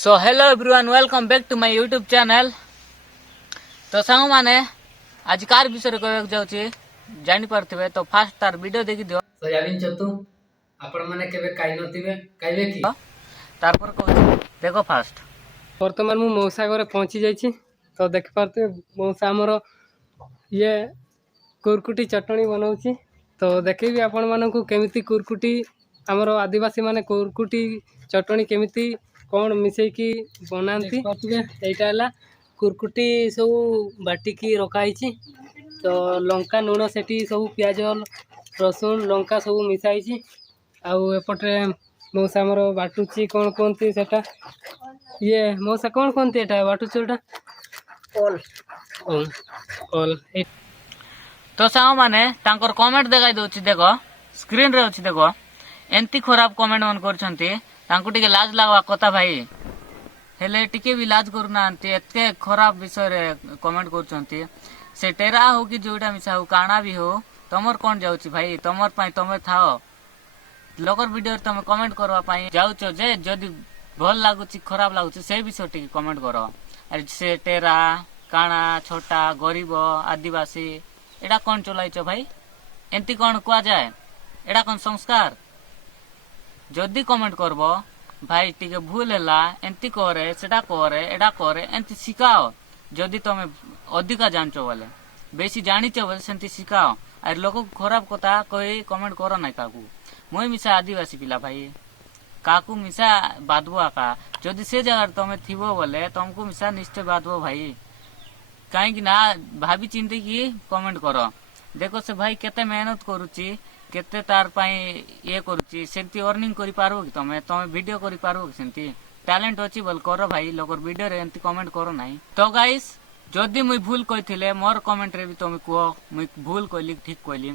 So hello everyone, welcome back to my YouTube channel. तो song माने आज car विषय कहवाक जाउची जानि पारथिबे तो फास्ट तार वीडियो देखि दियो। तो जानिन चतु आपण माने केबे काई नथिबे काइबे की तार पर कहू देखो फास्ट वर्तमान मु मौसा घरे पहुंची जाइछि। तो देख पारते मौसा हमर ये कुरकुटी चटणी बनाउछि। तो देखेबी आपण मानकु केमिति कुरकुटी हमर आदिवासी माने कुरकुटी चटणी केमिति कोन मिसै की बनांती एटा हला कुरकुटी सब बाटिकी रखाइछि। तो लंका लूण सेठी सब प्याज रसुन लंका सब मिसाइछि। आउ एपटे मौसा हमर बाटुची कोन कोनती सेटा ये मौसा कोन कोनती एटा बाटुची ओटा ओल ओल ओल। तो सांग माने तांकर कमेंट देखाई दोछि, देखो स्क्रीन रे अछि। देखो एंती खराब कमेंट मन करछंती, तांको टिके लाज लागवा कथा भाई, हेले टिके भी लाज करूनांती। एतके खराब विषय रे कमेंट करछंती। से टेरा हो कि जोटा मिसा हो काना भी हो, तमर कोन जाउछि भाई, तमर पाई तमे थाओ। लोकर वीडियो रे तमे कमेंट करवा पाई जाउछो जे जदी भल लागुछि खराब लागुछि से विषय टिके कमेंट करो। अरे से टेरा काना छोटा गरीब आदिवासी एडा कोन चलाइछो भाई, एंती कोन कुआ जाए, एडा कोन संस्कार। जदी कमेंट करबो भाई टिके भूल हैला एंती करे सेडा करे एडा करे एंती सिखाओ। जदी तमे अधिका जानचो बोले बेसी जानिचो बोले सेंती सिखाओ। आर लोक खराब कथा कहि कमेंट करो ना काकू। मोय मिसा आदिवासी पिला भाई, काकू मिसा बादबो आका। जदी से जगह तमे थिबो बोले तुमको मिसा निश्चय बादबो भाई। कहीं ना भाभी चिंती की कमेंट करो। देखो से भाई केते मेहनत करूची, केते तार पाई ये करूची, सेंती अर्निंग करि पारबो कि तमे वीडियो करि पारबो कि सेंती टैलेंट अछि बोल करो भाई। लोकर वीडियो रे एंती कमेंट करो नाही। तो गाइस जदी मुई भूल कहिथिले मोर कमेंट रे भी तमे कुओ मुई भूल कइली ठीक कइली।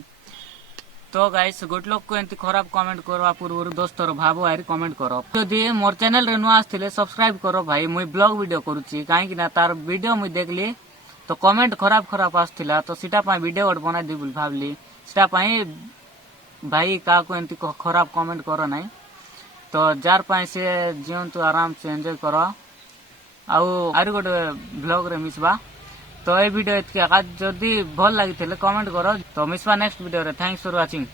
तो गाइस गोट लोग को एंती खराब कमेंट करवा पूर्व दोस्तर भाबो आरि कमेंट करो। जदी मोर चैनल रे नुआ आस्थिले सब्सक्राइब करो भाई। मुई ब्लॉग वीडियो करूची काहे ना तार वीडियो मुई देखली तो कमेंट खराब खराब आसथिला। तो सीटा पाई वीडियो गोट बनाई दी बोल भाबली। सीटा पाई भाई का को एंती खराब कमेंट करो नाही। तो जार पाई से जीवन तो आराम से एंजॉय करो। आउ आरि गोटे ब्लॉग रे मिसबा। तो ए वीडियो एतके जदी भल लागिथिले कमेंट करो। तो मिसबा नेक्स्ट वीडियो रे। Thanks for watching.